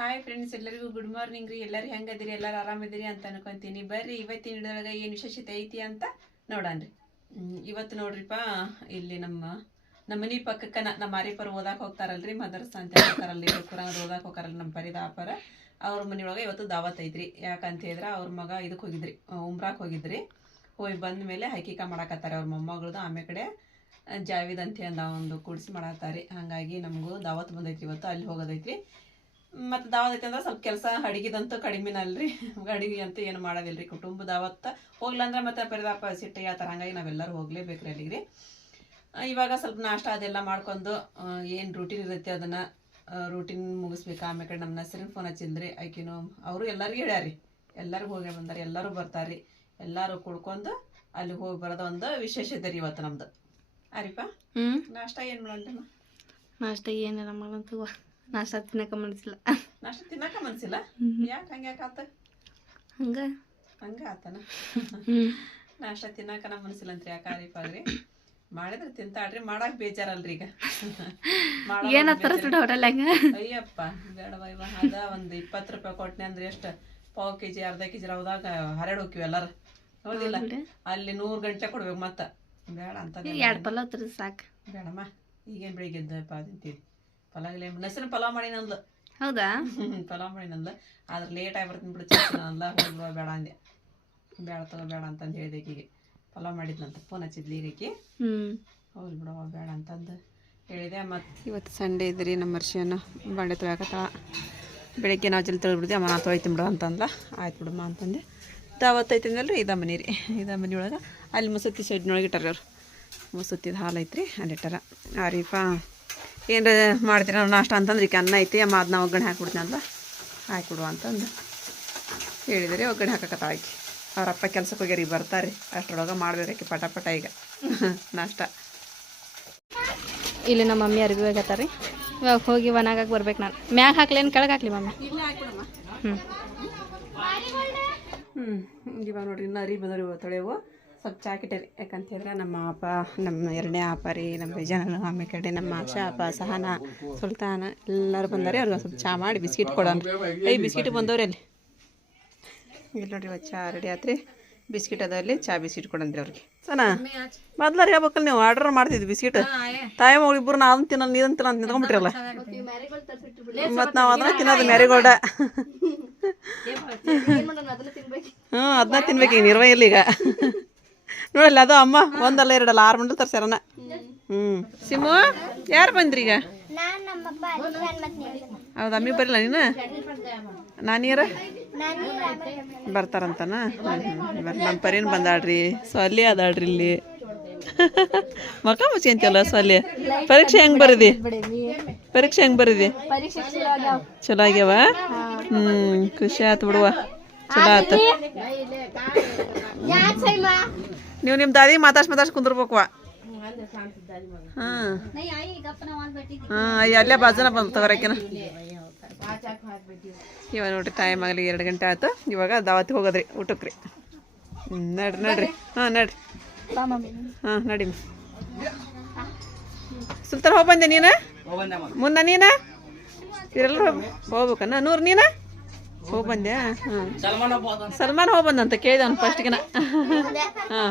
Hi friends ಎಲ್ಲರಿಗೂ good morning ರೀ. ಎಲ್ಲರೂ ಹೆಂಗದಿರಿ ಎಲ್ಲರೂ ಆರಾಮಿದ್ದೀರಿ ಅಂತ ಅನ್ಕೊಂತೀನಿ. ಬರ್ರಿ, ಇವತ್ತಿನ ಹಿಡಿದೊಳಗೆ ಏನು ವಿಶೇಷತೆ ಐತಿ ಅಂತ ನೋಡನ್ರಿ ಇವತ್ತು ನೋಡ್ರಿಪ್ಪ ಇಲ್ಲಿ ನಮ್ಮ ನಮ್ಮ ಮನೆ ಪಕ್ಕಕ್ಕ ನಮ್ಮ ಆರಿಪರು ಓದಾಕ್ ಹೋಗ್ತಾರಲ್ರಿ, ಮದರ್ಸ್ ಅಂತ ಹೇಳ್ತಾರಲ್ರಿ ಕುರಾನ್ ಓದಾಕ್ ಹೋಗ್ತಾರಲ್ಲ ನಮ್ಮ ಪರಿದಾಪರ ಅವ್ರ ಮನೆಯೊಳಗೆ ಇವತ್ತು ದಾವತ್ ಐತ್ರಿ. ಯಾಕಂತ ಹೇಳಿದ್ರೆ ಅವ್ರ ಮಗ ಇದಕ್ಕೆ ಹೋಗಿದ್ರಿ ಉಮ್ರಾಕ್ ಹೋಗಿದ್ರಿ. ಹೋಗಿ ಬಂದ ಮೇಲೆ ಹೈಕಿಕ ಮಾಡಾಕತ್ತಾರೆ ಅವ್ರ ಮೊಮ್ಮಗಳದು ಆಮೇಲೆ ಕಡೆ ಜಾವಿದ್ ಅಂತ ಒಂದು ಕುಡಿಸಿ ಮಾಡಾತಾರೆ ಹಾಗಾಗಿ ನಮಗೂ ದಾವತ್ ಬಂದೈತಿ ಇವತ್ತು, ಅಲ್ಲಿ ಹೋಗೋದೈತ್ರಿ. ಮತ್ತು ದಾವತ್ ಐತಿ ಅಂದ್ರೆ ಸ್ವಲ್ಪ ಕೆಲಸ ಅಡಿಗೆದಂತೂ ಕಡಿಮೆನಲ್ರಿ. ಅಡಿಗೆ ಅಂತೂ ಏನು ಮಾಡೋದಿಲ್ರಿ. ಕುಟುಂಬ ದಾವತ್ತ ಹೋಗ್ಲಂದ್ರೆ ಮತ್ತೆ ಪರಿದಾಪ ಆ ಆತರ. ಹಂಗಾಗಿ ನಾವೆಲ್ಲರೂ ಹೋಗ್ಲೇಬೇಕ್ರಿ ಅಲ್ಲಿಗೆ ಇವಾಗ ಸ್ವಲ್ಪ ನಾಷ್ಟ ಅದೆಲ್ಲ ಮಾಡ್ಕೊಂಡು ಏನು ರೂಟೀನ್ ಇರುತ್ತೆ ಅದನ್ನ ರೂಟೀನ್ ಮುಗಿಸ್ಬೇಕು. ಆಮೇಲೆ ನಮ್ಮ ನಸರಿನ ಫೋನ್ ಹಚ್ಚಿದ್ರಿ. ಆಕಿನು ಅವರು ಎಲ್ಲರಿಗೂ ಹೇಳ್ಯಾರಿ. ಎಲ್ಲರಿಗೂ ಹೋಗಿ ಬಂದಾರೆ. ಎಲ್ಲರೂ ಬರ್ತಾರೆ ಎಲ್ಲರೂ ಕುಡ್ಕೊಂಡು ಅಲ್ಲಿ ಹೋಗಿ ಬರೋದು ಒಂದು ವಿಶೇಷತೆ ರೀ ಇವತ್ತು ನಮ್ದು. ಅರಿಪಾ ಹ್ಮ್. ನಾಷ್ಟ ಏನು ಮಾಡಲ್ರಿ ನಾಷ್ಟ ಏನಾರ ಮಾಡಂತವ ನಾಷ್ಟ ತಿನ್ನಕ ಮನಸಿಲ್ಲ. ನಾಷ್ಟ ತಿನ್ನಕ ಮನ್ಸಿಲ್ಲ? ಯಾಕೆ ಹಂಗೆ ಯಾಕೆ ಆತ? ಹಂಗ? ಹಂಗ ಆತನ? ನಾಷ್ಟ ತಿನ್ನಕ ನಮ್ಮ ಮನಸ್ಸಿಲ್ಲ ಅಂತ ಯಾಕೆ ಅರಿಪಾಗ್ರಿ ಮಾಡಿದ್ರೆ ತಿಂತಾಳ್ರಿ ಮಾಡಕ್ ಬೇಜಾರಲ್ರಿ ಈಗ. ಏನತ್ತಾರ. ಸುಡ ಹೋಟೆಲ್ ಹಂಗ? ಅಯ್ಯಪ್ಪ ಬೇಡವ ಇವ. ಅದ ಒಂದ್ ಇಪ್ಪತ್ ರೂಪಾಯಿ ಕೊಟ್ಟನೆ ಅಂದ್ರೆ ಎಷ್ಟು? ಪಾವ್ ಕೆಜಿ ಅರ್ಧ ಕೆಜಿ ರವದಾಗ ಹರಡ್ ಹೋಕಿವಿ ಎಲ್ಲಾರ. ಹೌದಿಲ್ಲ ಅಲ್ಲಿ ನೂರ್ ಗಂಟೆ ಕೊಡ್ಬೇಕು ಮತ್ತ. ಬೇಡ ಅಂತ ಎರಡ್ ಪಲ್ಲ ಸಾಕ್. ಬೇಡಮ್ಮ ಈಗೇನ್ ಬೆಳಿಗ್ಗೆ ಎದ್ದಪ್ಪ ತಿಂತೀವಿ ಪಲಾವ್ ನಸಿನ ಪಲಾವ್ ಮಾಡಿ ನಂದ್ಲು ಹೌದಾ? ಪಲಾವ್ ಮಾಡಿ ನಂದ್ಲು ಆದ್ರೆ ಲೇಟ್ ಆಗಿ ಬರ್ತೀನಿ ಬಿಡು ಚಂದ ಅಂದ್ಲ. ಬೇಡ ಅಂದೆ. ಬೇಡ ತಗೋ ಬೇಡ ಅಂತಂದು ಹೇಳಿದೆ ಈಕಿಗೆ. ಪಲಾವ್ ಮಾಡಿದ್ನಂತ ಫೋನ್ ಹಚ್ಚಿದ್ಲಿ ಈಗೀಕಿ ಹೌದು ಬಿಡವ ಬೇಡ ಅಂತಂದು ಹೇಳಿದೆ. ಮತ್ತು ಇವತ್ತು ಸಂಡೇ ಇದ್ರಿ ನಮ್ಮ ವರ್ಷನ ಬಾಂಡೆ ತೊಳ್ಯಾಕತ್ತಾಳ ಬೆಳಿಗ್ಗೆ ನಾವು ಜಲ್ದಿ ತೊಳ್ಬಿಡ್ದೆ ಅಮ್ಮ ನಾ ತೊಳಿತೀನಿ ಬಿಡು ಅಂತಂದ್ಲ. ಆಯ್ತು ಬಿಡಮ್ಮ ಅಂತಂದೆ. ದಾವತ್ ಐತಿಂದಲ್ರಿ ಇದ ಮನೆ ರೀ. ಇದ ಮನೆ ಒಳಗೆ ಅಲ್ಲಿ ಮುಸತ್ತಿ ಸೈಡ್ನೊಳಗೆ ಇಟ್ಟಾರ ಅವ್ರು ಮುಸತ್ತಿದ ಹಾಲು ಐತ್ರಿ ಅಲ್ಲಿ ಇಟ್ಟಾರ. ಆರೀಫಾ ಏನು ಮಾಡ್ತೀರ ನಾವು ನಾಷ್ಟ ಅಂತಂದ್ರೆ ಈಗ ಅನ್ನ ಐತಿ ಅಮ್ಮ ಅದನ್ನ ಒಗ್ಗರಣೆ ಹಾಕ್ಬಿಡ್ತೀನಿ ಅಂತ ಹಾಕ್ಬಿಡುವ ಅಂತಂದು ಹೇಳಿದರೆ ಒಗ್ಗರಣೆ ಹಾಕಕತ್ತಾಳ ಆಕಿ. ಅವರಪ್ಪ ಕೆಲ್ಸಕ್ಕೆ ಹೋಗ್ಯಾರ ಬರ್ತಾರೆ. ಅಷ್ಟರೊಳಗೆ ಮಾಡ್ಬೇಕಾಕಿ ಪಟ ಪಟ ಈಗ. ನಾಷ್ಟ. ಇಲ್ಲಿ ನಮ್ಮ ಮಮ್ಮಿ ಅರ್ಬಿ ರೀ ಇವಾಗ ಹೋಗಿ ಒಣಗಾಕ್ ಬರ್ಬೇಕು ನಾನು. ಮ್ಯಾಗ ಹಾಕ್ಲೇನು ಕೆಳಗೆ ಹಾಕ್ಲಿ ಮಮ್ಮಿ? ಹ್ಮ್. ಹ್ಞೂ ಇವಾಗ ನೋಡ್ರಿ ಇನ್ನೂ ಅರಿ ಬದರಿ ತೊಳೆವು. ಸ್ವಲ್ಪ ಚಾಕಿಟ್ಟರಿ ಯಾಕಂತ ಹೇಳಿದ್ರೆ ನಮ್ಮ ಅಪ್ಪ ನಮ್ಮ ಎರಡನೇ ಅಪ್ಪ ರೀ ನಮ್ಮ ಜನ ಆಮೇಲೆ ಕಡೆ ನಮ್ಮ ಆಶಾ ಅಪ್ಪ ಸಹನ ಸುಲ್ತಾನ ಎಲ್ಲರೂ ಬಂದಾರೆ. ಅವ್ರಿಗೆ ಸ್ವಲ್ಪ ಚಾ ಮಾಡಿ ಬಿಸ್ಕಿಟ್ ಕೊಡೋಣ. ಐ ಬಿಸ್ಕಿಟ್ ಬಂದವ್ರಿ ಅಲ್ಲಿ. ಇಲ್ಲಿ ನೋಡ್ರಿ ಇವತ್ತು ಚಾ ರೆಡಿ ಆತ್ರಿ. ಬಿಸ್ಕಿಟ್ ಅದ ಅಲ್ಲಿ ಚಾ ಬಿಸ್ಕಿಟ್ ಕೊಡಂದ್ರಿ ಅವ್ರಿಗೆ. ಸನಾ ಮೊದ್ಲಾರ ಹೇಳ್ಬೇಕಲ್ಲ ನೀವು ಆರ್ಡರ್ ಮಾಡ್ತಿದ್ವಿ ಬಿಸ್ಕಿಟ್? ತಾಯಿ ಮಗಳು ಇಬ್ಬರು ನಾನು ತಿನ್ನೋದು ನೀರನ್ನು ತಿನ್ನೋ ಅಂತ ನಿಂತ್ಕೊಂಡ್ಬಿಟ್ರಲ್ಲ. ಮತ್ತು ನಾವು ಅದನ್ನ ತಿನ್ನೋದು ಮ್ಯಾರಿಗೋಲ್ಡ ಹ್ಞೂ ಅದನ್ನ ತಿನ್ಬೇಕು? ಈಗ ನಿರ್ವಹ ಇಲ್ಲ ಈಗ. ನೋಡಲ್ಲ ಅದು ಅಮ್ಮ ಒಂದಲ್ಲ ಎರಡಲ್ಲ ಆರು ಮಂಡಲ್ ತರ್ಸ್ಯಾರನ ಹ್ಞೂ ಸಿಮು ಯಾರು ಬಂದ್ರಿ ಈಗ? ಹೌದಾ ಅಮ್ಮಿ ಬರಲ್ಲ ನೀನು? ನಾನಿಯರ ಬರ್ತಾರಂತನ? ನಮ್ಮ ಪರಿನ್ ಬಂದಾಳ್ರಿ. ಸೊಲ್ಲಿ ಅದಾಳ್ರಿ ಇಲ್ಲಿ. ಮಕ ಮುಚ್ಚಿ ಅಂತೀವಲ್ಲ ಸೊಲ್ಲಿ ಪರೀಕ್ಷೆ ಹೆಂಗ್ ಬರದಿ? ಪರೀಕ್ಷೆ ಹೆಂಗ್ ಬರದಿ? ಚಲೋ ಆಗ್ಯಾವ. ಹ್ಮ್ ಖುಷಿ ಆಯ್ತು ಬಿಡುವ. ಚಲೋ ಆತು. ನೀವು ನಿಮ್ಮ ದಾದಿ ಮಾತಾಡ್ಸ್ ಮಾತಾಡ್ಸಿ ಕುಂದಿರ್ಬೇಕವ ಹಾಂ. ಹಾಂ ಅಲ್ಲೇ ಬಾಜನ ಬಂದು ತಗೋರಕಿನ ಇವಾಗ ನೋಡ್ರಿ ಟೈಮ್ ಆಗಲಿ ಎರಡು ಗಂಟೆ ಆಯ್ತು ಇವಾಗ ದಾವತ್ತಿಗೆ ಹೋಗೋದ್ರಿ ಊಟಕ್ಕೆ ರೀ ಹ್ಞೂ ನಡ್ರಿ ನಡ್ರಿ. ಹಾಂ ನಡ್ರಿ. ಹಾಂ ನಡಿ. ಸುಲ್ತಾನ ಹೋಗಿ ಬಂದೆ ನೀನು? ಮುಂದೆ ನೀನು? ಇವರೆಲ್ಲರೂ ಹೋಗ್ ಹೋಗ್ಬೇಕನ್ನ ನೂರು ನೀನು? ಹೋಗಿ ಬಂದೆ? ಹಾಂ. ಸಲ್ಮಾನ್ ಹೋಗಿ ಬಂದಂತ ಕೇಳಿದ ಅವ್ನು ಫಸ್ಟ್ಗಿನ ಹಾಂ.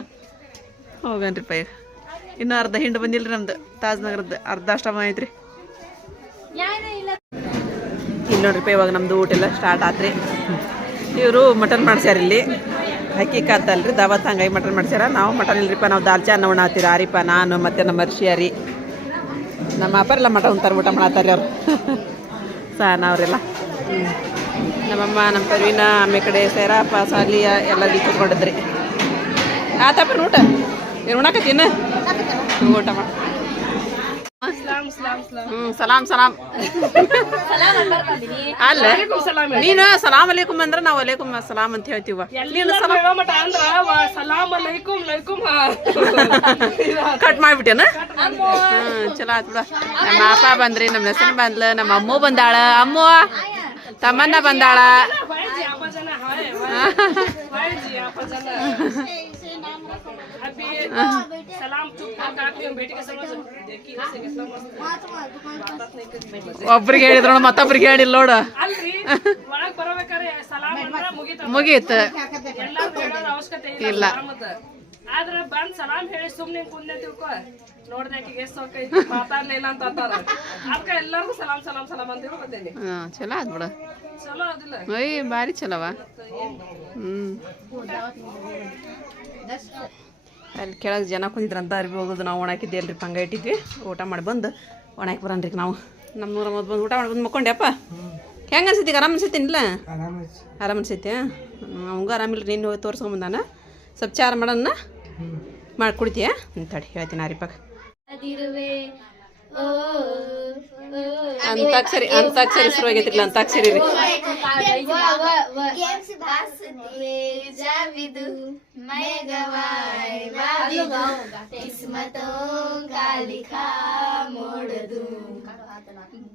ಹೋಗನ್ರಿ ಪೈ ಇನ್ನೂ ಅರ್ಧ ಹಿಂಡು ಬಂದಿಲ್ರಿ ನಮ್ದು ತಾಜ್ ನಗರದ್ದು ಅರ್ಧ ಅಷ್ಟಮ ಐತ್ರಿ. ಇಲ್ಲಿ ನೋಡ್ರಿ ಪೈ ಇವಾಗ ನಮ್ದು ಊಟ ಎಲ್ಲ ಸ್ಟಾರ್ಟ್ ಆತ್ರಿ. ಇವರು ಮಟನ್ ಮಾಡ್ಸ್ಯಾರ ಇಲ್ಲಿ. ಅಕ್ಕಿ ಕಾತಲ್ರಿ ದಾವತ್ ಹಂಗಾಗಿ ಮಟನ್ ಮಾಡ್ಸ್ಯಾರ. ನಾವು ಮಟನ್ ಇಲ್ರಿಪ್ಪ ನಾವು ದಾಲ್ಚಾ ಅನ್ನ ಉಣ್ಣಾತೀರ ಆರಿಪ ನಾನು ಮತ್ತೆ ನಮ್ಮ ಅರ್ಷಿಯಾರಿ. ನಮ್ಮ ಅಪ್ಪರೆಲ್ಲ ಮಟನ್ ಉಂತಾರೆ ಊಟ ಮಾಡತ್ತಾರ್ರಿ ಅವ್ರು. ಸಾನ ಅವರೆಲ್ಲ. ನಮ್ಮಮ್ಮ ನಮ್ಮ ಪರ್ವಿನ ಆಮೇಲೆ ಕಡೆ ಸೇರಪ್ಪ ಸಾಲಿ ಎಲ್ಲ ಕೂತ್ಕೊಂಡಿದ್ರಿ ಆತಪ್ಪ ಊಟ? ಏನು ಉಣ್ಣಾಕತ್ತೀನ ಊಟ ಮಾಡ. ಹ್ಮ್ ಸಲಾಮ್ ಸಲಾಮ್ ಅಲ್ಲ ನೀನು ಸಲಾಮ್ ಅಲೈಕುಮ್ ಅಂದ್ರೆ ನಾವು ಅಲೈಕುಮ್ ಸಲಾಮ್ ಅಂತ ಹೇಳ್ತೀವ. ನೀನು ಕಟ್ ಮಾಡ್ಬಿಟ್ಟೇನ? ಹ್ಞೂ ಚಲೋ ಆತ್ ಬಿಡ. ನಮ್ಮ ಅಪ್ಪ ಬಂದ್ರಿ ನಮ್ಮ ಹೆಸರು ಬಂದ್ಲ ನಮ್ಮ ಅಮ್ಮ ಬಂದಾಳ. ಅಮ್ಮು! ತಮ್ಮನ್ನ ಬಂದಾಳ. ಒಬ್ರಿಗೆ ಹೇಳಿದ್ರು ಮತ್ತೊಬ್ರಿಗೆ ಹೇಳಿಲ್ಲ ನೋಡು. ಮುಗೀತ. ಇಲ್ಲ ಆದ್ರ ಬಂದ್ ಸಲಾಮ್ ಹೇಳಿ ಸುಮ್ನೆ ಕುಂದೆ ತಿಳ್ಕೊ ನೋಡ್ದಾಕಿಗೆ ಸೊಕ್ಕ ಮಾತಾಡ್ಲಿಲ್ಲ ಅಂತ ಅಂತಾರ. ಅದಕ್ಕೆ ಎಲ್ಲರಿಗೂ ಸಲಾಮ್ ಸಲಾಮ್ ಸಲಾಮ್ ಅಂತ ಹೇಳಿ ಬಂದೇನಿ ಹಾಂ ಚಲೋ ಆದ್ ಬಿಡ. ಚಲೋ ಅದಿಲ್ಲ ಅಯ್ಯ ಭಾರಿ ಚಲೋವ? ಹ್ಞೂ ಅಲ್ಲಿ ಕೆಳಗೆ ಜನ ಕುಂದಿದ್ರಂತ ಅರ್ಬಿ ಹೋಗೋದು ನಾವು ಒಣಾಕಿದ್ದೆ ಅಲ್ರಿ ಪಂಗ ಇಟ್ಟಿದ್ವಿ. ಊಟ ಮಾಡಿ ಬಂದು ಒಣಾಕಿ ಬರನ್ರಿ ನಾವು. ನಮ್ಮ ನೂರ ಮೊದಲು ಬಂದು ಊಟ ಮಾಡಿ ಬಂದು ಮಕ್ಕೊಂಡ್ಯಪ್ಪ? ಹೆಂಗೆ ಅನ್ಸೈತಿ ಆರಾಮ ಅನ್ಸೈತಿನಿಲ್ಲ ಆರಾಮ್ ಅನ್ಸೈತಿ. ಅವಂಗೂ ಆರಾಮಿಲ್ಲ ನೀನು ಹೋಗಿ ತೋರ್ಸ್ಕೊಂಬಂದಾನ ಸ್ವಲ್ಪ ಚಾರ ಮಾಡೋಣ ಮಾಡಿ ಕುಡಿತೀಯ ಹ್ಞೂ ತಡಿ ಹೇಳ್ತೀನಿ ಆರಿಪಾಗ ಅಂತಾಕ್ಷರಿ ಅಂತಾಕ್ಷರಿ ಶುರು ಆಗೈತಿಲ್ಲ ಅಂತಾಕ್ಷರಿ ರೀ जाविदु मैं गवाए वादिदु किस्मतों का लिखा मोड़ दूं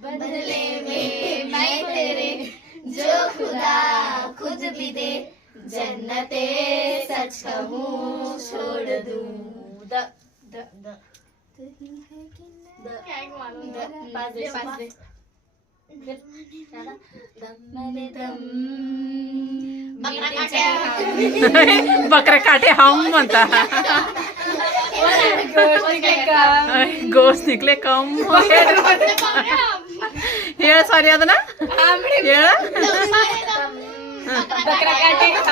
बदले में मैं तेरे जो खुदा खुद भी दे जन्नते सच कहूँ छोड़ दूं द द द पास दे पास दे दम दम ಬಕ್ರ ಕಾಟೆ ಹಮ್ ಅಂತ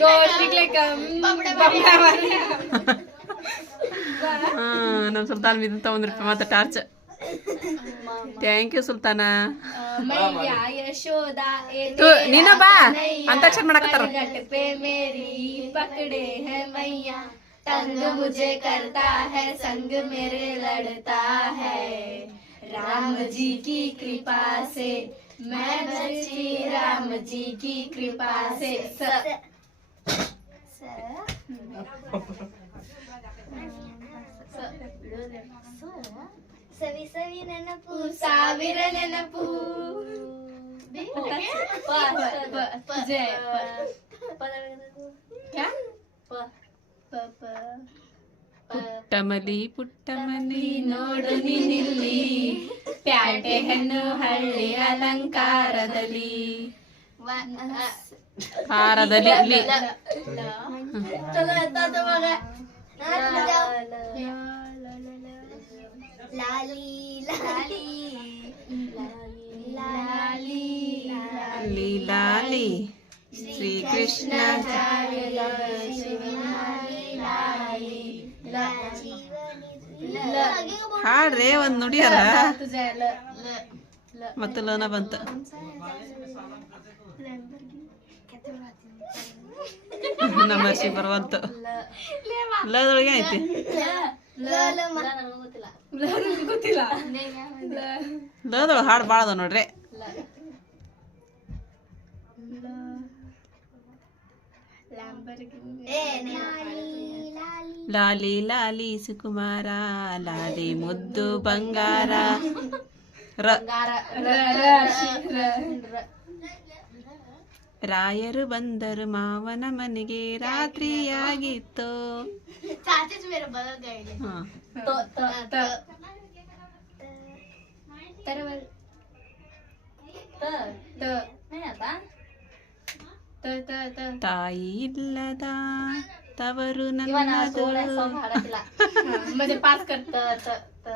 ಗೋಸ್ ನಿಕ್ಲೆ ಕಮ್ ಹೇಳ ಸಾರಿ ಅದನ್ನ ಹೇಳ ನಮ್ಮ ಸುಲ್ತಾನ್ ಬಿದ್ದು ತಗೊಂಡ್ರಿ ಮತ್ತೆ ಟಾರ್ಚ್ ಥ್ಯಾಂಕ್ ಯು ಸುಲ್ತಾನ मैया यशोदा ए ತೂ ನೀನ ಬಾ ಅಂತಾಕ್ಷರಿ ಮಾಡಕತ್ತಾರ घट पे मेरी पकड़े है मैया तंग मुझे करता है संग मेरे लड़ता है राम जी की कृपा से मैं बची राम जी की कृपा से सर सभी सभी ननपू। साविर ननपू। प प ಪುಟ್ಟಮಲಿ ಪುಟ್ಟಮಲಿ ನೋಡು ನಿಲ್ಲಿ. ಪ್ಯಾಟೆ ಹೆಣ್ಣು ಹಳ್ಳಿ ಅಲಂಕಾರದಲ್ಲಿ. ಹಾರದಲ್ಲಿ ಲೀಲಾಲಿ. ಲಾಲಿ ಲಾಲಿ ಲಾಲಿ ಲೀಲಾಲಿ ಶ್ರೀಕೃಷ್ಣ ಹಾಡ್ರೆ ಒಂದ್ ನುಡಿಯಾರ. ಮತ್ತೆ ಲೋನ ಬಂತ. ನಮ್ಮ ಶಿವ ಬರವಂತ ಲದೊಳಗೆ ಐತಿ ಲದೊಳಗೆ ಹಾಡು ಬಾಳದ ನೋಡ್ರಿ. ಲಾಲಿ ಲಾಲಿ ಸುಕುಮಾರ ಲಾಲಿ ಮುದ್ದು ಬಂಗಾರ ರಾಯರು ಬಂದರು ಮಾವನ ಮನೆಗೆ ರಾತ್ರಿಯಾಗಿತ್ತು ಹ तो तो तो तरवल तो तो नहीं आता तो तो तो ತಾಯಿ ಇಲ್ಲದ ತವರು इवन ನನ್ನದು सॉन्ग हाडतिला म्हणजे पास करत त त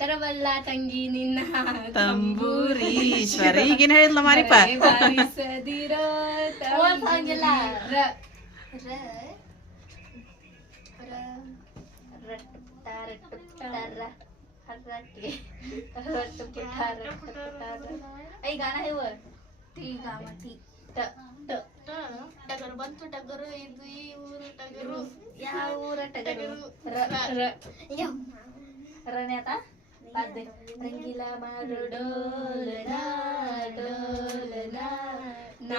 तरवल्ला ತಂಗಿ ನಿನ್ನ ತಂಬೂರೀಶ್ವರ ಈಗೇನ್ ಹೇಳಿದ್ಲ ಮಾರಿಪ ಬಾರಿಸದಿರೋ ತಂಗಿಲ್ಲ ರ ರ ಐ ಗಾನ ಹೇವ ತಿ ಗಾಮ ತಿ ಟ ಟ ಟಗರು ಬಂತು ಟಗರು ಇದು ಈ ಊರು ಟಗರು ಯಾವ ಊರ ಟಗರು ರ ರ ರನೆ ಆತ ಪಾದೆ ರಂಗಿಲ ಮಾರು ಡೋಲನ ಡೋಲನ ನ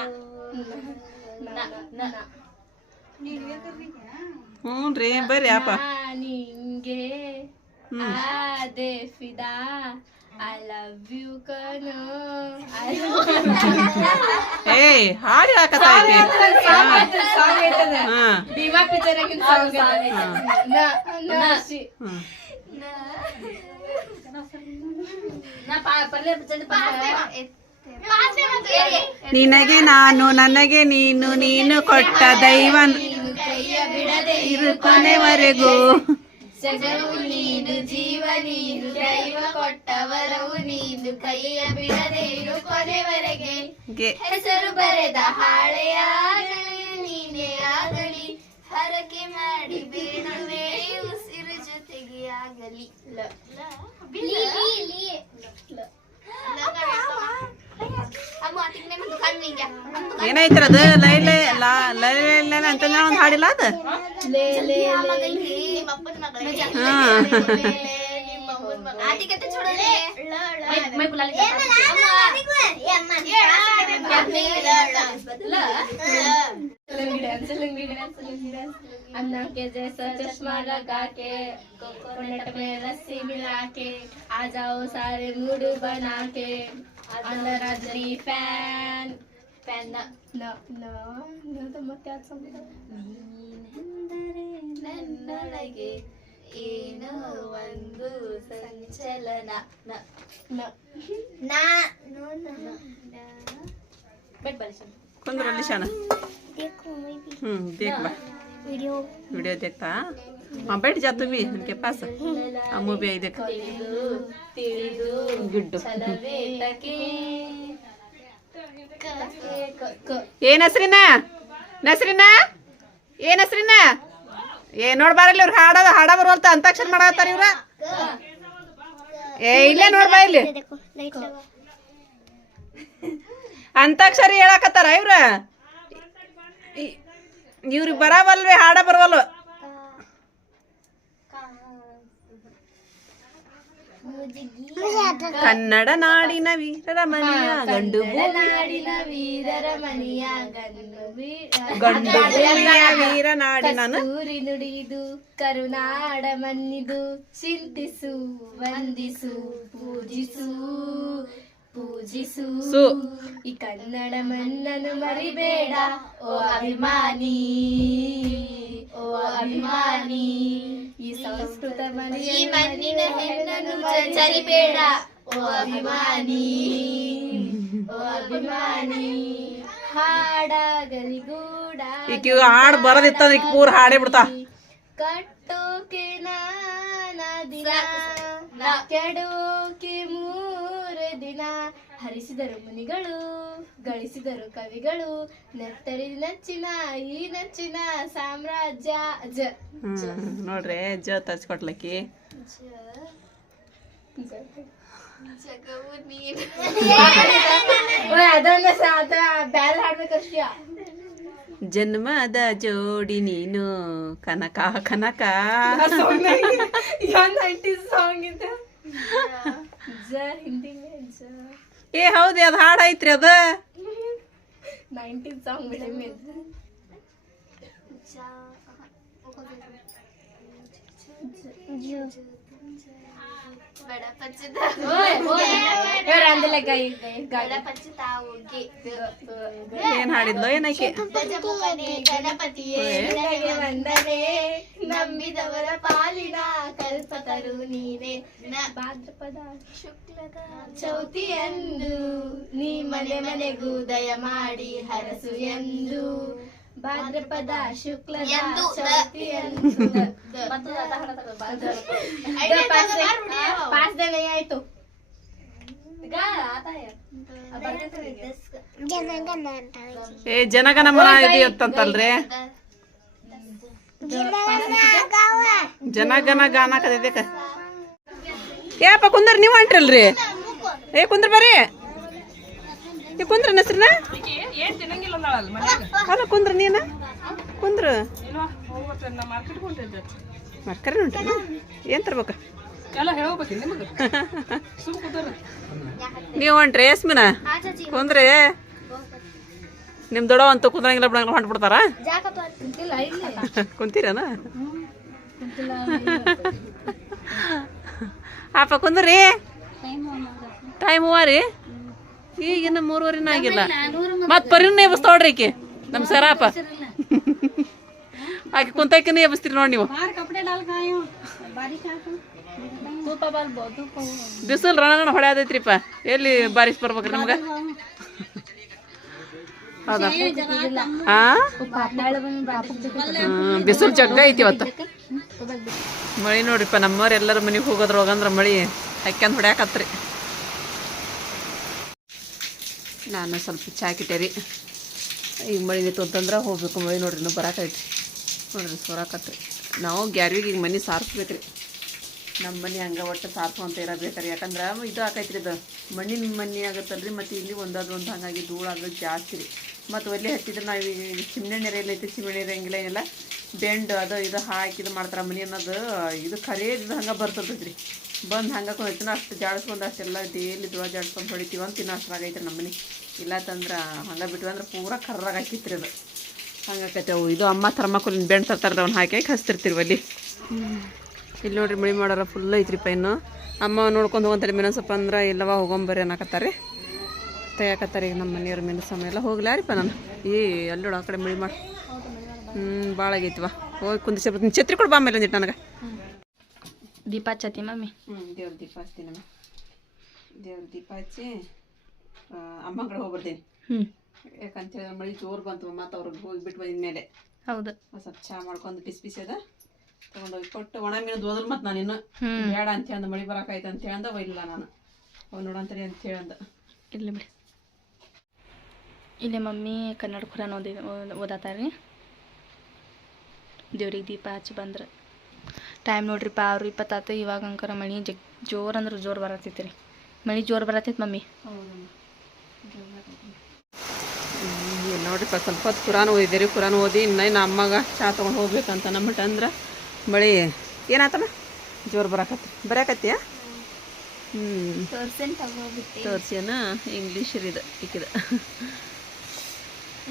ನ ನ ಹ್ಞೂ ರೀ ಬರ್ರಿ ಅಪ್ಪ ನಿಂಗೆ ಆದೆ ಫಿದಾ ಐ ಲವ್ ಯು ಕನೋ ಏಯ್ ಹಾಡು ಭೀಮಾ ಪಿಕ್ಚರ್ ನಿನಗೆ ನಾನು ನನಗೆ ನೀನು ನೀನು ಕೊಟ್ಟ ದೈವ ಕೈಯ ಬಿಡದೆ ಇರು ಕೊನೆವರೆಗೂ ಜಗವು ನೀನು ಜೀವ ನೀನು ದೈವ ಕೊಟ್ಟ ವರವು ನೀನು ಕೈಯ ಬಿಡದೆ ಇರು ಕೊನೆವರೆಗೆ ಹೆಸರು ಬರೆದ ಹಾಳೆಯಾಗಲಿ ನೀನೇ ಆಗಲಿ ಹರಕೆ ಮಾಡಿ ಬೇಡುವೆ ಉಸಿರು ಜೊತೆಗೆ ಆಗಲಿ ಲ- ಲ- ಏನೈತ್ರ ಅದು? ಲೈಲೆ ಲಾ ಲೈಲೆ ಅಂತ ಒಂದು ಹಾಡಿಲ್ಲ ಅದು? ನಿಮ್ಮ ಅಪ್ಪನ ಮಗಳಿಗೆ ಹಾ. ನಿಮ್ಮ ಅಮ್ಮನ ಮಗಳಿಗೆ ಆಟಿಕತೆ ಚೋಡಲೆ अन्ना के जैसा चश्मा लगा के कोकोनट में रस्सी मिला के आ जाओ सारे मूड बना के अंदर रजनी फैन फैन न न न तो ಮತ್ತೆ ಯಾಕೆ ನನ್ನೊಳಗೆ ಏನೋ ಒಂದು ಸಂಚಲನ ನ ನ ಬೆಟ್ ಬರಿ ಕುಂದ್ರಲ್ಲಿ ಶಾಣ हम्म देख बा वीडियो वीडियो देखता हाँ बैठ जा तू भी उनके पास हम मूवी आई देख ತಿಳಿದು ತಿಳಿದು ಗುಡ್ಡು ಛಲವೇತಕ್ಕೆ ಏನ್ ಹೆಸ್ರಿನ ನಸ್ರಿನ ಏನ್ ಹೆಸ್ರಿನ ಏ ನೋಡ್ಬಾರಲ್ಲಿ ಇವ್ರು ಹಾಡೋದು ಹಾಡ ಬರುವಲ್ತ ಅಂತಾಕ್ಷರ ಮಾಡತ್ತಾರ ಇವ್ರ ಏ ಇಲ್ಲೇ ನೋಡ್ಬಾ ಇಲ್ಲಿ ಅಂತಾಕ್ಷರಿ ಹೇಳಕತ್ತಾರ ಇವ್ರ ಇ- ಇವ್ರಿಗೆ ಬರವಲ್ವೇ, ಹಾಡ ಬರವಲ್ವ? ಕನ್ನಡ ನಾಡಿನ ವೀರರ ಮನೆಯ ಗಂಡು ನಾಡಿನ ವೀರರ ಮನೆಯ ಗಂಡು ಭೂಮಿಯ ವೀರ ನಾಡಿ ನಾನು. ಊರಿ ನುಡಿದು, ಕರುನಾಡ ಮನ್ನಿದು, ಚಿಂತಿಸು, ವಂದಿಸು, ಪೂಜಿಸು. ಪೂಜಿಸು ಸು. ಈ ಕನ್ನಡ ಮಣ್ಣನ್ನು ಮರಿಬೇಡ. ಓ ಅಭಿಮಾನಿ. ಓ ಅಭಿಮಾನಿ. ಈ ಸಂಸ್ಕೃತ ಮನೆಯ ಈ ಮಣ್ಣಿನ ಹೆಣ್ಣನ್ನು ಚರಿಬೇಡ ಓ ಅಭಿಮಾನಿ. ಓ ಅಭಿಮಾನಿ. ಹಾಡಾಗಲಿ ಗೂಡ. ಈಕಿ ಹಾಡ್ ಬರದಿತ್ತ ಈಕಿ ಪೂರ ಹಾಡೇ ಬಿಡ್ತಾ. ಕಟ್ಟೋಕೆ ನಾನ ದಿನ. ಕೆಡೋಕೆ ದಿನ ಹರಿಸಿದರು ಮುನಿಗಳು ಗಳಿಸಿದರು ಕವಿಗಳು ನೆತ್ತರಿ ನಚ್ಚಿನ ಈ ನಚ್ಚಿನ ಸಾಮ್ರಾಜ್ಯ ಜ ನೋಡ್ರಿ ಜ ತರ್ಸ್ಕೊಟ್ಲಕ್ಕಿ. ಅದನ್ನ ಬ್ಯಾಲ್ ಹಾಡ್ಬೇಕಷ್ಟೇ. ಜನ್ಮದ ಜೋಡಿ ನೀನು ಕನಕ ಕನಕ. ಸಾಂಗ್ ಇದೆ. ಜ ಹಿಂದಿ ಜ. ಏ ಹೌದು ಅದು ಹಾಡ್ ಐತ್ರಿ ಅದ. ನೈನ್ಟೀನ್ ಸಾಂಗ್ ಬಿಡಿ ಮೇ ಏನ್ ಹಾಡಿದ್ಲೋ? ಏನಕ್ಕೆ? ಗಣಪತಿಯೇ ನಿನಗೆ ವಂದನೆ ನಂಬಿದವರ ಪಾಲಿನ ಕಲ್ಪತರು ನೀನೆ ಭಾದ್ರಪದ ಶುಕ್ಲದ ಚೌತಿಯಂದು ನೀ ಮನೆ ಮನೆಗೂ ದಯ ಮಾಡಿ ಹರಸು ಎಂದು. ಭಾದ್ರಪದ ಶುಕ್ಲದ ಚೌತಿಯಂದು ಪಾಸ್ ದಿನ ಆಯ್ತು. ಏ ಜನಗಣ ಮನ ಇದೆಯತ್ತಂತಲ್ರಿ ಜನಗಣ ಗಾನ ಕದಿದೆ ಏಪ ಕುಂದ್ರ ನೀವು ಅಂಟ್ರಲ್ರಿ ಏ ಕುಂದ್ರ ಬರ್ರಿ. ಏ ಕುಂದ್ರ ಹೆಸ್ರನ ಏನ್ ತಿನ್ನಂಗಿಲ್ಲ ಅಂದಾಳಲ್ಲ ಅಲ್ಲ ಕುಂದ್ರ ನೀನ? ಕುಂದ್ರ? ಮರ್ಕರಿ ಉಂಟು ಏನು ತರ್ಬೇಕ? ಎಲ್ಲ ಹೇಳ್ಬೇಕು ನಿಮಗೆ. ಸುಮ್ ಕೂತಾರ ನೀವು ಹೊಂಟ್ರಿ ಯಸ್ಮಿನ ಕುಂದ್ರಿ? ನಿಮ್ ದೊಡ್ಡ ಅಂತೂ ಕುಂದ್ರಂಗಿಲ್ಲ ಬಿಡಂಗಿಲ್ಲ ಹೊಂಟ್ ಬಿಡ್ತಾರ ಕುಂತೀರನ? ಅಪ್ಪ ಕುಂದ್ರಿ. ಟೈಮ್ ಹೂವ ರೀ ಈಗಿನ ಮೂರುವರೆನೂ ಆಗಿಲ್ಲ. ಮತ್ ಪರಿನ ಎಬ್ಸ್ತಾವ್ರಿ ಈಕೆ ನಮ್ ಸರಾಪ. ಆಕೆ ಕುಂತಕಿನ ಎಬ್ಸ್ತಿರಿ ನೋಡಿ ನೀವು. ಬಿಸಿಲು ರಣಗಣ ಹೊಳ್ಯಾದೈತ್ರಿಪ್ಪ ಎಲ್ಲಿ ಬಾರಿಸ್ ಬರ್ಬೇಕ್ರಿ ನಮ್ಗ? ಹೌದಾ. ಬಿಸಿಲು ಜಗ್ಗ ಐತಿ ಇವತ್ತು. ಮಳಿ ನೋಡ್ರಿಪ್ಪ ನಮ್ಮವ್ರು ಎಲ್ಲರೂ ಮನೆಗೆ ಹೋಗೋದ್ರೊಳಗಂದ್ರೆ ಹೋಗಂದ್ರ ಮಳಿ ಹಾಕ್ಯಂದ್ ಹೊಡ್ಯಾಕತ್ರಿ. ನಾನು ಸ್ವಲ್ಪ ಚಾಕಿಟ್ಟೆ ರೀ. ಈಗ ಮಳೆ ನಿಂತು ಅಂತಂದ್ರೆ ಹೋಗ್ಬೇಕು ಮಳೆ ನೋಡ್ರಿ, ಇನ್ನೂ ಬರಾಕೈತಿ ನೋಡ್ರಿ, ಸೋರಾಕತ್ರಿ. ನಾವು ಗ್ಯಾರಿಗೆ ಈಗ ಮನೆ ಸಾರಿಸ್ಬೇಕ್ರಿ ನಮ್ಮ ಮನೆ ಹಂಗೆ ಒಟ್ಟು ಸಾರ್ಸು ಅಂತ ಇರಬೇಕ್ರಿ ಯಾಕಂದ್ರೆ ಇದು ಆಕೈತ್ರಿ ಇದು. ಮಣ್ಣಿನ ಮನೆ ಆಗತ್ತಲ್ರಿ, ಮತ್ತು ಇಲ್ಲಿ ಒಂದಾದ ಒಂದು ಹಂಗಾಗಿ ಧೂಳು ಆಗೋದು ಜಾಸ್ತಿ ರೀ. ಮತ್ತು ಒಲೆ ಹಚ್ಚಿದ್ರೆ ನಾವು ಈಗ ಸಿಮ್ಮೆಣ್ಣೆರೇ ಇಲ್ಲ ಐತಿ ಚಿಮ್ನೆ ನೀರು ಹಂಗಿಲ್ಲ ಏನಿಲ್ಲ. ಬೆಂಡು ಅದು ಇದು ಹಾಕಿ ಇದು ಮಾಡ್ತಾರೆ ಮನೆ ಅನ್ನೋದು, ಇದು ಖರೇದು ಹಂಗೆ ಬರ್ತದ್ರಿ. ರೀ ಬಂದು ಹಂಗೆ ಕುಂದಿರ್ತೀನಿ ಅಷ್ಟು ಜಾಡಿಸ್ಕೊಂಡು ಅಷ್ಟೆಲ್ಲ ಡೇಲಿ ಧೂಳ ಜಾಡಿಸ್ಕೊಂಡು ಹೊಡಿತೀವಿ ಅಂತ ತಿನ್ನೋ ನಮ್ಮ ಮನೆ ಇಲ್ಲತ್ತಂದ್ರೆ ಹಂಗೆ ಬಿಟ್ವಿ ಅಂದ್ರೆ ಪೂರ ಕರ್ರಾಗ ಹಾಕಿತ್ರಿ ಅದು. ಹಂಗಾಕೈತೆ ಇದು ಅಮ್ಮ ಥರ್ಮಾಕೋಲಿನ ಬೆಣ್ಣೆ ತರ್ತಾರದ ಅವ್ನು ಹಾಕಿ ಹಚ್ತಿರ್ತೀವಿ ಅಲ್ಲಿ. ಇಲ್ಲಿ ನೋಡ್ರಿ ಮಳಿ ಮಾಡೋರ ಫುಲ್ ಐತ್ರಿ ಪೈನು ಅಮ್ಮ ನೋಡ್ಕೊಂಡು ಹೋಗಂತಾರೆ ಮೆಣಸಪ್ಪ ಅಂದ್ರೆ ಇಲ್ಲವ ಹೋಗೊಂಬರ್ರಿ ಅನ್ನಕತ್ತಾರೆ. ತಯಾಕತ್ತಾರೆ ಈಗ ನಮ್ಮ ಮನೆಯವ್ರ ಸಮಯ ಎಲ್ಲ. ಹೋಗ್ಲಾರಿಪ್ಪ ನಾನು. ಈ ಅಲ್ಲಿ ಆ ಕಡೆ ಮಳಿ ಮಾಡಿ. ಹ್ಞೂ ಭಾಳ ಆಗೈತಿವ. ಹೋಗಿ ಕುಂದಿಸಿ ಛತ್ರಿ ಕೊಡ್ಬಾ ಮೇಲೆ ಆಮೇಲೆ ಅಂದಿಟ್ಟು ನನಗೆ. ದೀಪ ಹಚ್ಚತಿ ಮಮ್ಮಿ ಹ್ಞೂ ದೇವ್ರ ದೀಪ ಹಚ್ತೀನಿ ದೇವ್ರ ದೀಪ ಹಚ್ಚಿ ಅಮ್ಮ ಕಡೆ ಹೋಗ್ಬರ್ತೀನಿ ಹ್ಞೂ ಯಾಕಂತ ಹೇಳಿದ್ರೆ ಮಳಿ ಜೋರು ಬಂತು ಮತ್ತು ಅವ್ರಿಗೆ ಹೋಗಿ ಬಿಟ್ಟು ಬಂದಿದ ಮೇಲೆ ಹೌದು. ಸ್ವಲ್ಪ ಚಹಾ ಮಾಡ್ಕೊಂಡು ಬಿಸಿ ಬಿಸಿ ಅದ ತೊಗೊಂಡೋಗಿ ಕೊಟ್ಟು ಒಣ ಮೀನು ಹೋದ್ರು ಮತ್ತು ನಾನು ಇನ್ನು. ಬೇಡ ಅಂತ ಹೇಳಂದ ಮಳಿ ಬರೋಕಾಯ್ತು ಅಂತ ಹೇಳಂದ ಒಯ್ಲಿಲ್ಲ ನಾನು ಅವ್ ನೋಡಂತರಿ ಅಂತ ಹೇಳಂದ ಇಲ್ಲಿ ಬಿಡಿ ಇಲ್ಲೇ ಮಮ್ಮಿ ಕನ್ನಡ ಖುರಾನ್ ಓದಿ ಓದತ್ತಾರ್ರಿ ದೇವ್ರಿಗೆ ದೀಪ ಹಚ್ಚಿ ಬಂದ್ರೆ ಟೈಮ್ ನೋಡ್ರಿಪ್ಪ ಆರು ಇಪ್ಪತ್ತಾತು ಇವಾಗ ಅಂಕರ ಮಣಿ ಜಗ್ ಜೋರು ಅಂದ್ರೆ ಜೋರು ಬರತೈತಿ ರೀ ಮಳಿ ಜೋರು ಬರತೈತಿ ಮಮ್ಮಿ? ನೋಡ್ರಿಪ್ಪ ಸ್ವಲ್ಪ ಹೊತ್ತು ಕುರಾನ್ ರೀ ಕುರಾನ್ ಓದಿ ಇನ್ನು ಇನ್ನು ಅಮ್ಮಗ ಚಾ ತೊಗೊಂಡು ಹೋಗ್ಬೇಕಂತ ನಮ್ಮಟ ಅಂದ್ರೆ ಮಳಿ ಏನಾತನ? ಜೋರು ಬರಾಕತ್ತಿ. ಬರಾಕತ್ತಿಯ? ಹ್ಞೂ ಇಂಗ್ಲಿಷ್ ಇಂಗ್ಲೀಷ್ ಇದು ಇಕ್ಕಿದ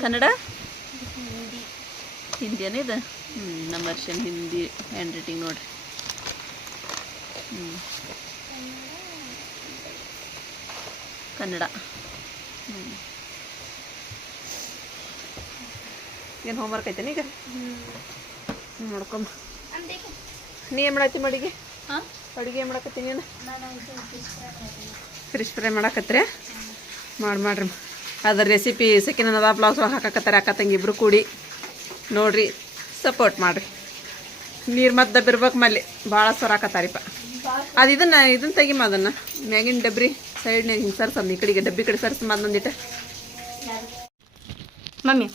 ಕನ್ನಡ? ಹಿಂದಿಯನ ಇದು? ಹ್ಞೂ ನಮ್ಮ ಅರ್ಶನ್ ಹಿಂದಿ ಹ್ಯಾಂಡ್ ರೈಟಿಂಗ್ ನೋಡ್ರಿ. ಹ್ಞೂ ಕನ್ನಡ. ಹ್ಞೂ ಏನು ಹೋಮ್ವರ್ಕ್ ಐತೇನೆ ಈಗ? ನೋಡ್ಕೊಂಬ ನೀ ಏನು ಮಾಡತ್ತಿ ಮಡಿಗೆ? ಅಡುಗೆ ಏನು ಮಾಡಕತ್ತೀನಿ ಏನು? ಫಿಶ್ ಫ್ರೈ ಮಾಡಕತ್ರಿ ಮಾಡಿ ಮಾಡ್ರಿ. ಅದ್ರ ರೆಸಿಪಿ ಸೆಕೆಂಡ್ ಅದ ಬ್ಲೌಸ್ ಒಳಗೆ ಹಾಕಕತ್ತಾರೆ ಅಕ್ಕ ತಂಗಿ ಇಬ್ರು ಕೂಡಿ. ನೋಡ್ರಿ ಸಪೋರ್ಟ್ ಮಾಡ್ರಿ. ನೀರು ಮತ್ತೆ ಬಿರ್ಬೇಕು ಮಲ್ಲಿ ಭಾಳ ಸೊರಾಕತ್ತಾರಿಪ್ಪ. ಅದು ಇದನ್ನ ಇದನ್ನ ತೆಗಿಮ ಅದನ್ನು? ಮ್ಯಾಗಿನ ಡಬ್ರಿ ಸೈಡ್ನಾಗ ಹಿಂಗೆ ಸರ್ಸಮ್ಮ ಈ ಕಡೆಗೆ ಡಬ್ಬಿ ಕಡೆ ಸರ್ಸಮ್ಮ ಅದನ್ನೊಂದಿಟ್ಟು ಮಮ್ಮಿ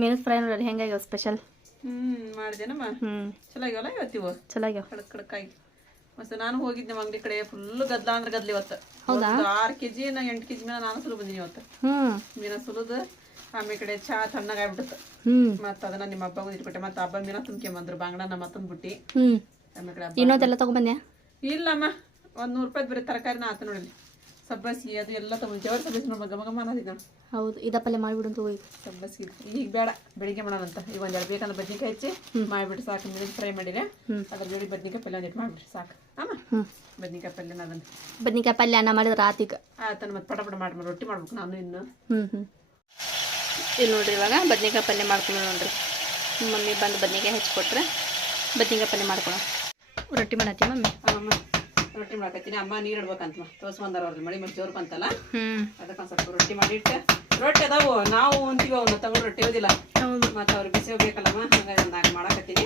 ಮೀನು ಫ್ರೈ ನೋಡ್ರಿ ಹೆಂಗಾಗ್ಯಾವ ಸ್ಪೆಷಲ್ ಹ್ಞೂ ಮಾಡಿದೆನಮ್ಮ. ಹ್ಞೂ ಇವತ್ತಿವು? ಚಲೋ ಆಗ್ಯಾವ ಕಡಕ್ ಕಡಕಾಗಿ ಮತ್ತೆ ನಾನು ಹೋಗಿದ್ದೆ ಅಂಗಡಿ ಕಡೆ ಫುಲ್ ಗದ್ಲ ಅಂದ್ರೆ ಗದ್ಲಿ ಇವತ್ತು? ಕೆಜಿ ಆರು ಕೆ ಜಿ ನಾ ಎಂಟು ಕೆ ಜಿ ಮೇಲೆ ನಾನು ಸುಲು ಬಂದಿನಿ ಇವತ್ತು ಮೀನ ಸುಲಿದು ಆಮೇಲೆ ಕಡೆ ಚಾ ತಣ್ಣಗಾಗ್ಬಿಡುತ್ತೆ ಹ್ಮ್. ಮತ್ತು ಅದನ್ನ ನಿಮ್ಮ ಹಬ್ಬ ಇಟ್ಬಿಟ್ಟೆ ಮತ್ತ ಹಬ್ಬ ಮೀನ ತುಂಬ್ಕೊಂಬಂದ್ರು ಬಾಂಗ್ಡನ ಮತ್ತೊಂದು ಬುಟ್ಟಿ. ಇನ್ನೊಂದೆಲ್ಲ ತೊಗೊಂಬಂದ್ಯಾ ಇಲ್ಲಮ್ಮ ಒಂದು ನೂರು ರೂಪಾಯಿ ಬರೀ ತರಕಾರಿನ ಆತ ನೋಡಿ ಸಬ್ಬಸ್ಗಿ ಅದು ಎಲ್ಲ ತಗೊಂಡು ಜವರ್ ಸಬ್ಬಸ್ಗಿ ನೋಡಿ ಹೌದು ಇದಪ್ಪಲ್ಲೇ ಮಾಡಿಬಿಡಂತ ಹೋಗಿ ಸಬ್ಬಸ್ಗಿ ಈಗ ಬೇಡ ಬೆಳಿಗ್ಗೆ ಮಾಡೋಣ ಅಂತ. ಈಗ ಒಂದೆರಡು ಬೇಕಂದ್ರೆ ಬದ್ನಿಕಾಯಿ ಹಚ್ಚಿ ಮಾಡಿಬಿಟ್ಟು ಸಾಕು. ಫ್ರೈ ಮಾಡಿದ್ರೆ ಅದ್ರ ಜೋಡಿ ಬದ್ನಿಕಾಯಿ ಪಲ್ಯ ಒಂದಿಟ್ಟು ಮಾಡಿಬಿಟ್ರಿ ಸಾಕು. ಅಮ್ಮ ಬದ್ನಿಕಾಯಿ ಪಲ್ಯನ ಅದನ್ನ. ಬದ್ನಿಕಾಯಿ ಪಲ್ಯ ಅನ್ನ ಮಾಡಿದ್ರೆ ರಾತಿಗ ಆತನ ಮತ್ತೆ ಪಟ ಪಟ ಮಾಡಿ ರೊಟ್ಟಿ ಮಾಡ್ಬೇಕು ನಾನು ಇನ್ನು. ಹ್ಞೂ ಹ್ಞೂ ಇಲ್ಲಿ ನೋಡ್ರಿ ಇವಾಗ. ಬದ್ನಿಕಾಯಿ ಪಲ್ಯ ಮಾಡ್ಕೊಂಡು ನೋಡ್ರಿ. ಮಮ್ಮಿ ಬಂದು ಬದ್ನಿಕಾಯಿ ಹೆಚ್ಚಿಕೊಟ್ರೆ ಬದ್ನಿಕಾಯಿ ಪಲ್ಯ ಮಾಡ್ಕೊಳ ರೊಟ್ಟಿ ಮಾಡತ್ತಿ ಮಮ್ಮಿ? ಅಮ್ಮ ರೊಟ್ಟಿ ಮಾಡಕತ್ತೀನಿ. ಅಮ್ಮ ನೀರು ಇಡ್ಬೇಕಂತ ತೋರ್ಸ್ಬಂದಾರ ಅವ್ರಿಗೆ ಮಳಿ ಮತ್ತೆ ಜೋರು ಬಂತಲ್ಲ? ಹ್ಞೂ ಅದಕ್ಕೆ ಒಂದು ಸ್ವಲ್ಪ ರೊಟ್ಟಿ ಮಾಡಿಟ್ಟು ರೊಟ್ಟಿ ಅದಾವು. ನಾವು ಅಂತೀವಿ ಅವನ್ನ ತಗೊಂಡು ರೊಟ್ಟಿ ಓದಿಲ್ಲ ಮತ್ತೆ ಅವ್ರಿಗೆ ಬಿಸಿ ಹೋಗ್ಬೇಕಲ್ಲಮ್ಮ. ಹಂಗಾಗಿ ಒಂದು ಹಾಗೆ ಮಾಡಕತ್ತೀನಿ.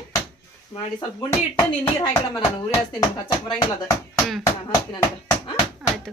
ಮಾಡಿ ಸ್ವಲ್ಪ ಗುಂಡಿ ಇಟ್ಟು ನೀನು ನೀರು ಹಾಕಿಡಮ್ಮ ನಾನು. ಉರಿ ಹಾಸ್ತೀನಿ. ನಿಮ್ಗೆ ಹಚ್ಚಕ್ಕೆ ಬರಂಗಿಲ್ಲ ಅದು. ನಾನು ಹಚ್ತೀನಿ ಅಂತ ಹಾಂ? ಆಯ್ತು.